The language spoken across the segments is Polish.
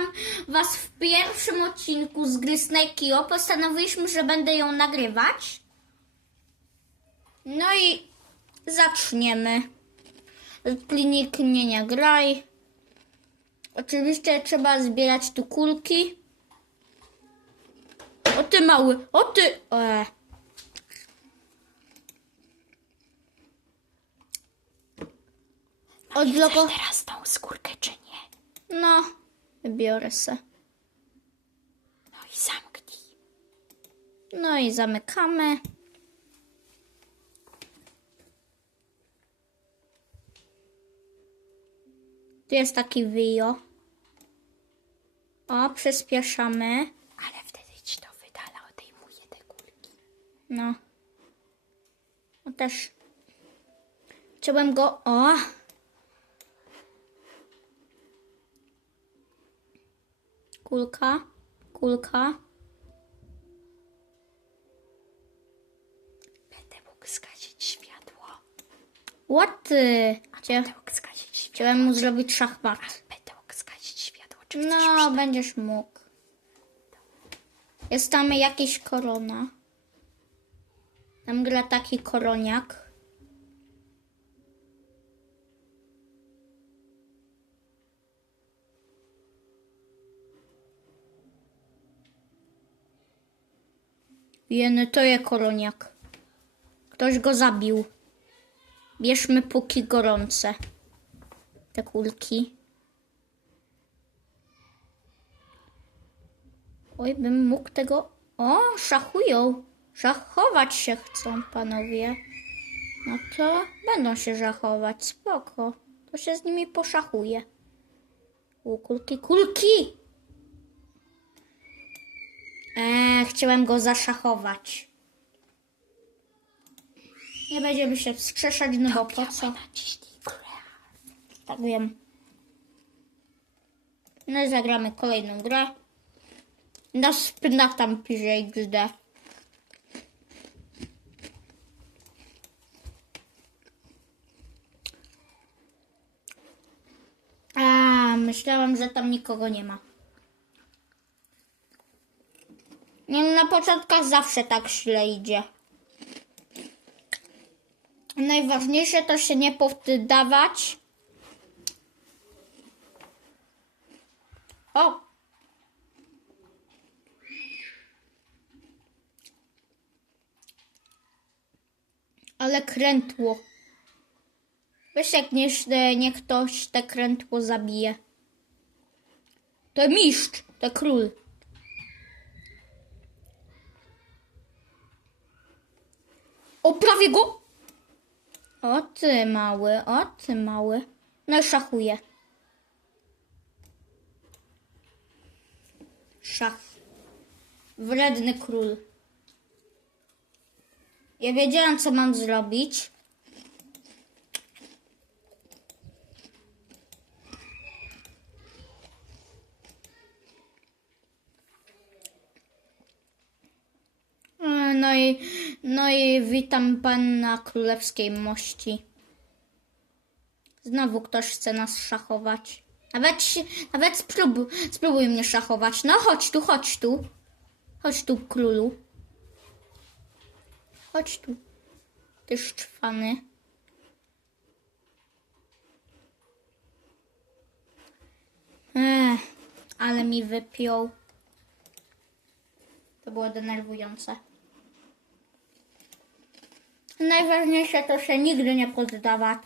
witam Was w pierwszym odcinku z gry Snake O. Postanowiliśmy, że będę ją nagrywać. No i zaczniemy. Klinik nie nie graj. Oczywiście trzeba zbierać tu kulki. O ty mały, o ty! E. Odblokow... teraz tą skórkę, czy nie? No, wybiorę se. No i zamknij. No i zamykamy. Tu jest taki wyjo. O, przyspieszamy. Ale wtedy ci to wydala, odejmuje te kulki. No. O, też. Chciałem go. O! Kulka. Kulka. Będę mógł zgasić światło. What? ty? Chcia- Będę mógł zgasić światło. Chciałem mu zrobić szachmat. Będę mógł zgasić światło. Czy No, będziesz mógł. Jest tam jakiś korona. Tam gra taki koroniak. Jeny, to je koroniak. Ktoś go zabił. Bierzmy póki gorące. Te kulki. Oj, bym mógł tego. O, szachują. Szachować się chcą panowie. No to będą się szachować. Spoko. To się z nimi poszachuje. U, kulki, kulki! Eee, chciałem go zaszachować. Nie będziemy się wskrzeszać, no bo po co? Tak wiem. No i zagramy kolejną grę. Na spinach tam pisze XD. A, myślałam, że tam nikogo nie ma. Nie, no, na początkach zawsze tak źle idzie. Najważniejsze to się nie powstydawać. O! Ale krętło. Wiesz, jak nie, nie ktoś te krętło zabije. To mistrz, to król. O, prawie go! O ty mały, o ty mały. No i szachuje. Szach. Wredny król. Ja wiedziałam, co mam zrobić. E, No i, no i witam pana królewskiej mości. Znowu ktoś chce nas szachować. Nawet, nawet spróbuj, spróbuj mnie szachować. No chodź tu, chodź tu. Chodź tu, królu. Chodź tu. Ty szczwany. Ech, ale mi wypiął. To było denerwujące. Najważniejsze to się nigdy nie poddawać.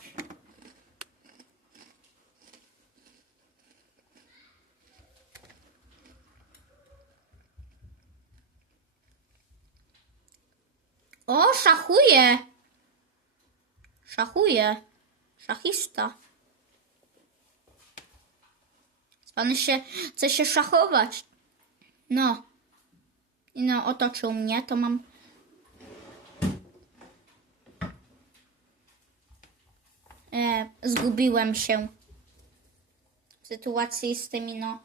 O, szachuje. Szachuje. Szachista. Pan się chce się szachować. No. I no, otoczył mnie, to mam. E, zgubiłem się w sytuacji z tymi, no.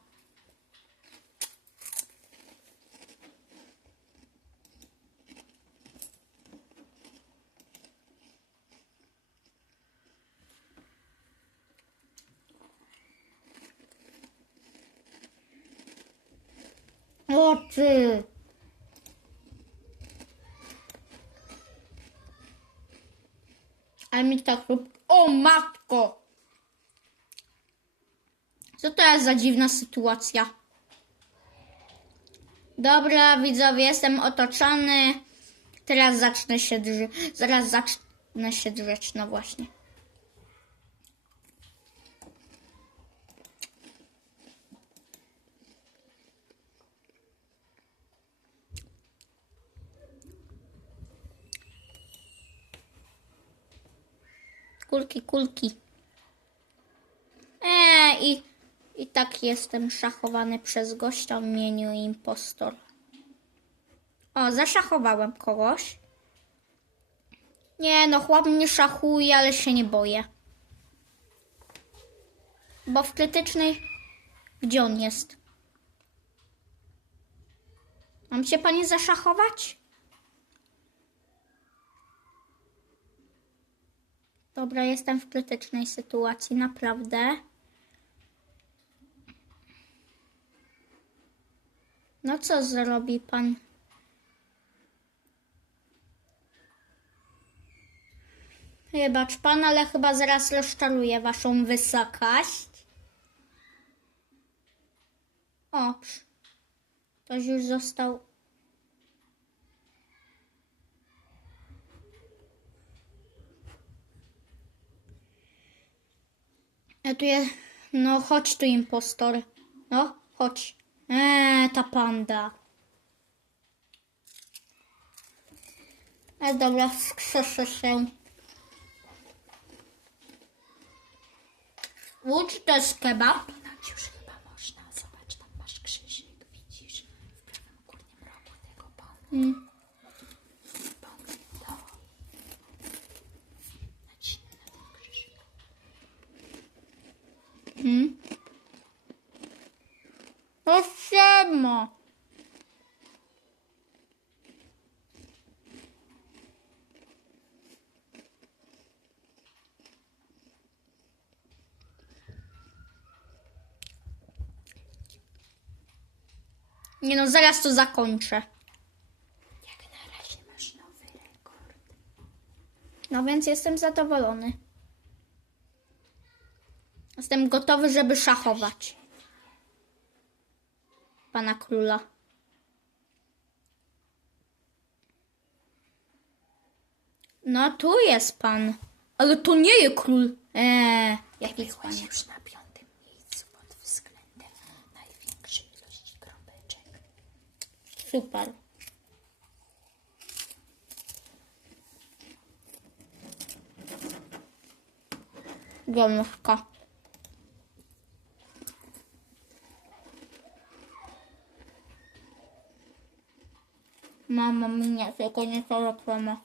O ty! Ale mi tak rób. O matko! Co to jest za dziwna sytuacja? Dobra, widzowie, jestem otoczony. Teraz zacznę się drzeć. Zaraz zacznę się drzeć, no właśnie. Kulki, kulki. Eee, i, i tak jestem szachowany przez gościa o imieniu impostor. O, zaszachowałem kogoś. Nie no, chłop mnie szachuje, ale się nie boję. Bo w krytycznej... Gdzie on jest? Mam się pani zaszachować? Dobra, jestem w krytycznej sytuacji, naprawdę. No co zrobi pan? Wybacz pan, ale chyba zaraz rozczaruję waszą wysokość. O, ktoś już został. Ja tu jest. No, chodź tu, impostor. No, chodź. Eee, ta panda. E, dobra, skrzeszę się. Łódź to jest kebab. Już chyba można. Zobacz, tam masz krzyżyk, widzisz? W prawym górnym rogu tego pompu. Mm. Pomp to. Naciśnij na ten krzyżyk. Hmm? To siema. Nie no, zaraz to zakończę. Jak na razie masz nowy rekord. No więc jestem zadowolony. Jestem gotowy, żeby szachować. Pana króla. No tu jest pan. Ale to nie jest król. Eee, jaki Byłaś panie. już na piątym miejscu pod względem największej ilości kropeczek. Super. Gąbka. Mama mnie, tylko nie to reklama.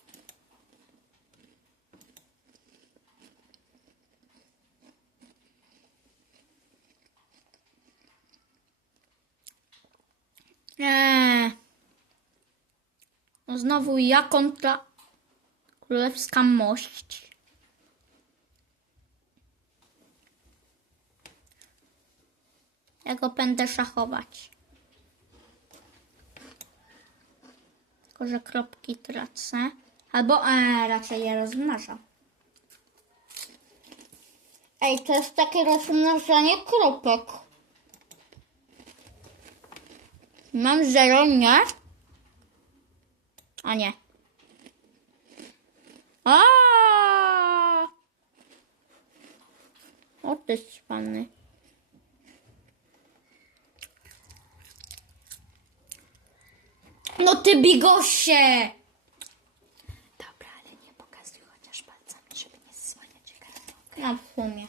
Eee. No znowu ja kontra królewska mość. Ja go będę szachować. Tylko, że kropki tracę. Albo e, raczej je rozmnażam. Ej, to jest takie rozmnażanie kropek. Mam zero, nie? A nie. A! O, ty cwany. No ty bigosie! Dobra, ale nie pokazuj chociaż palcami, żeby nie zasłaniać ekranu. No w sumie.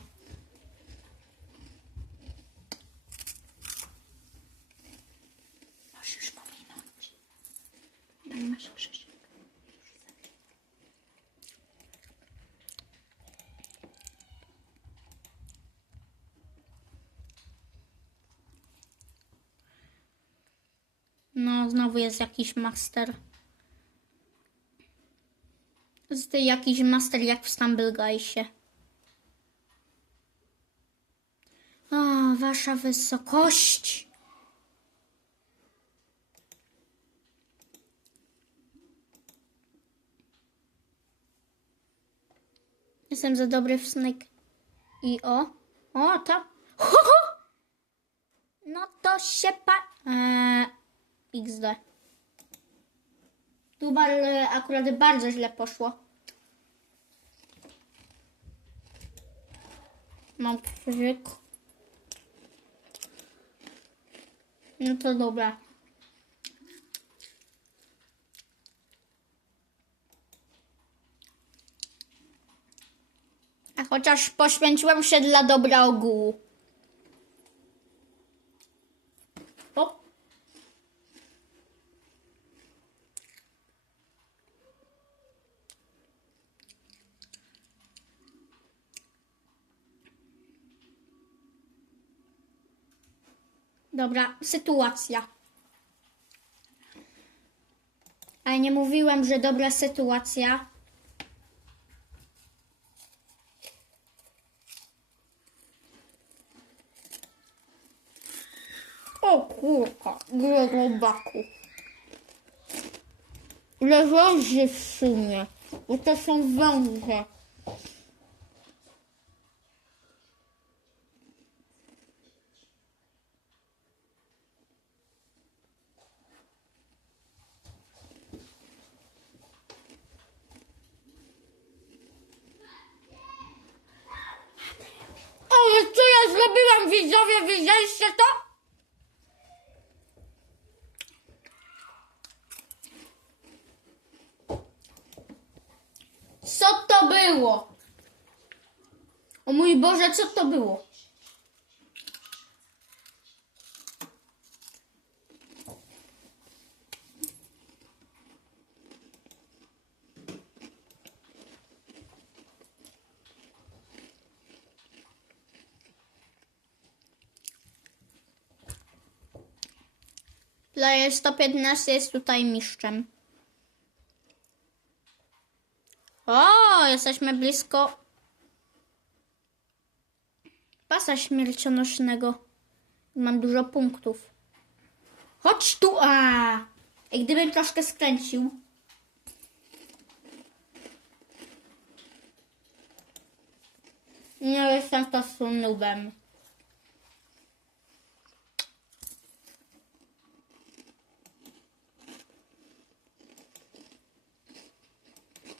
znowu jest jakiś master. Jest jakiś master jak w Stumble Guysie. A, wasza wysokość. Jestem za dobry w Snake. I o. O, tak. No to się pa... Eee. XD. Tu bar- akurat bardzo źle poszło. Mam krzyk. No to dobra. A chociaż poświęciłem się dla dobra ogółu. O. Dobra, sytuacja. Ale nie mówiłem, że dobra sytuacja. O kurka, robaku. Leżący w sumie, bo to są węże. Ale co ja zrobiłam, widzowie? Widzieliście to? Co to było? O mój Boże, co to było? Player 115 jest tutaj mistrzem. O, jesteśmy blisko pasa śmiercionośnego. Mam dużo punktów. Chodź tu, a! Jak gdybym troszkę skręcił. Nie jestem to nubem.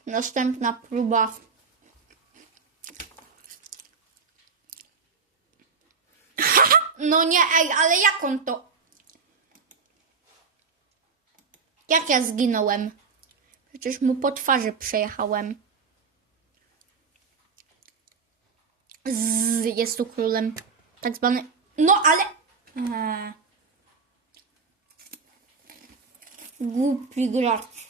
Następna próba. No nie, ej, ale jak on to? Jak ja zginąłem? Przecież mu po twarzy przejechałem. Z, jest tu królem. Tak zwany. No ale. Eee. Głupi gracz.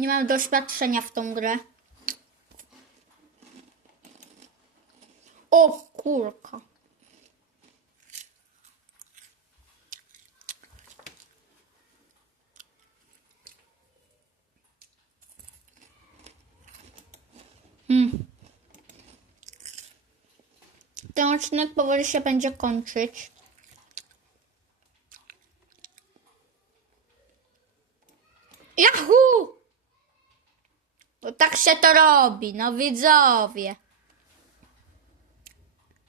Nie mam doświadczenia w tą grę. O kurka. Hmm. Ten odcinek powoli się będzie kończyć. Yahoo! Bo tak się to robi, no widzowie.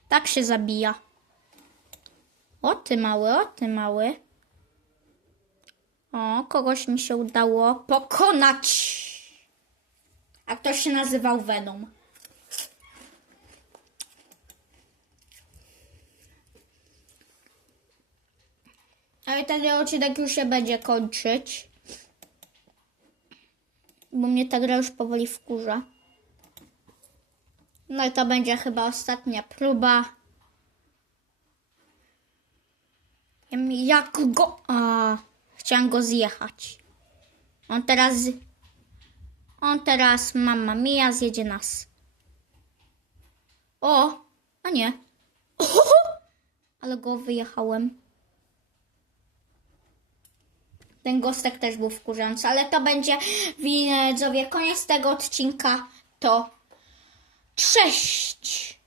Tak się zabija. O ty mały, o ty mały. O, kogoś mi się udało pokonać. A ktoś się nazywał Venom. Ale ten odcinek już się będzie kończyć. Bo mnie ta gra już powoli wkurza. No i to będzie chyba ostatnia próba. Jak go... A, chciałam go zjechać. On teraz... On teraz, mama mia, zjedzie nas. O, a nie. Ale go wyjechałem. Ten gostek też był wkurzający, ale to będzie, widzowie, koniec tego odcinka. To cześć!